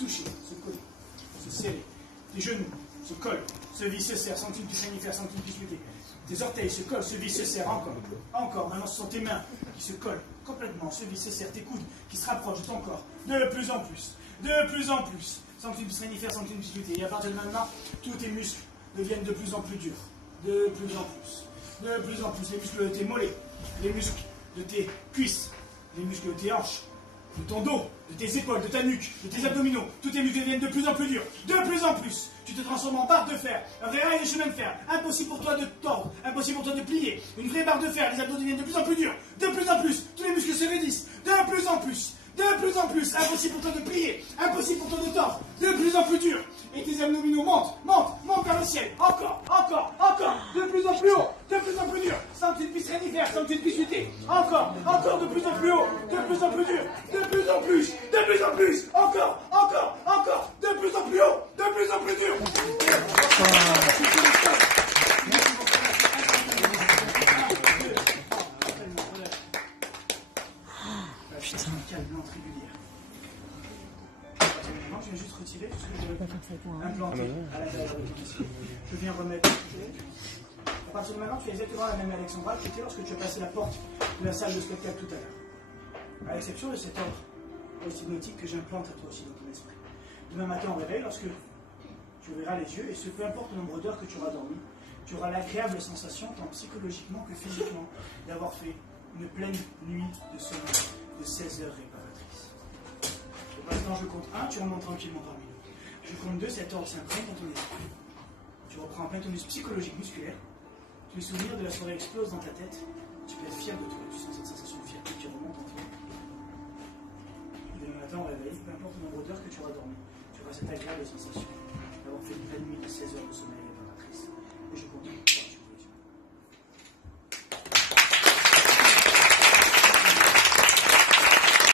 toucher, se coller, se serrer. Tes genoux se collent, se vissent, se serrent, sans que tu puisses rien y faire, sans que tu puisses lutter. Tes orteils se collent, se vissent, se serrent, encore. Encore, maintenant ce sont tes mains qui se collent complètement, se vissent, se serrent, tes coudes qui se rapprochent de ton corps, de plus en plus, sans que tu puisses rien y faire, sans que tu puisses lutter. Et à partir de maintenant, tous tes muscles deviennent de plus en plus durs, de plus en plus, les muscles de tes mollets, les muscles de tes cuisses, les muscles de tes hanches, de ton dos, de tes épaules, de ta nuque, de tes abdominaux, tous tes muscles deviennent de plus en plus durs, de plus en plus. Tu te transformes en barre de fer, un vrai rail de chemin de fer. Impossible pour toi de tordre, impossible pour toi de plier. Une vraie barre de fer, les abdos deviennent de plus en plus durs, de plus en plus. Tous les muscles se raidissent, de plus en plus. Impossible pour toi de plier, impossible pour toi de tordre, de plus en plus dur. Et tes abdominaux montent vers le ciel, encore, de plus en plus haut, de plus en plus dur, sans que tu ne puisses rien y faire, sans que tu ne puisses lutter, encore, de plus en plus haut, de plus en plus dur, de plus en plus, encore, de plus en plus haut, de plus en plus dur. Calme régulière. Maintenant, je viens juste retirer tout ce que j'ai implanté à l'intérieur de ton ici. Je viens remettre. À partir de maintenant, tu fais exactement la même Alexandra que tu étais lorsque tu as passé la porte de la salle de spectacle tout à l'heure. À l'exception de cet ordre hypnotique que j'implante à toi aussi dans ton esprit. Demain matin, au réveil, lorsque tu ouvriras les yeux, et ce peu importe le nombre d'heures que tu auras dormi, tu auras l'agréable sensation, tant psychologiquement que physiquement, d'avoir fait une pleine nuit de sommeil de 16 heures réparatrices. Et maintenant, je compte 1, tu remontes tranquillement parmi nous. Je compte 2, cet ordre s'imprègne dans ton esprit. Tu reprends plein ton muscle psychologique, musculaire. Tous les souvenirs de la soirée explosent dans ta tête. Tu peux être fier de toi. Tu sens cette sensation de fierté qui remonte en toi. Et demain matin, au réveil, peu importe le nombre d'heures que tu auras dormi, tu auras cette agréable sensation d'avoir fait une pleine nuit de 16 heures de sommeil.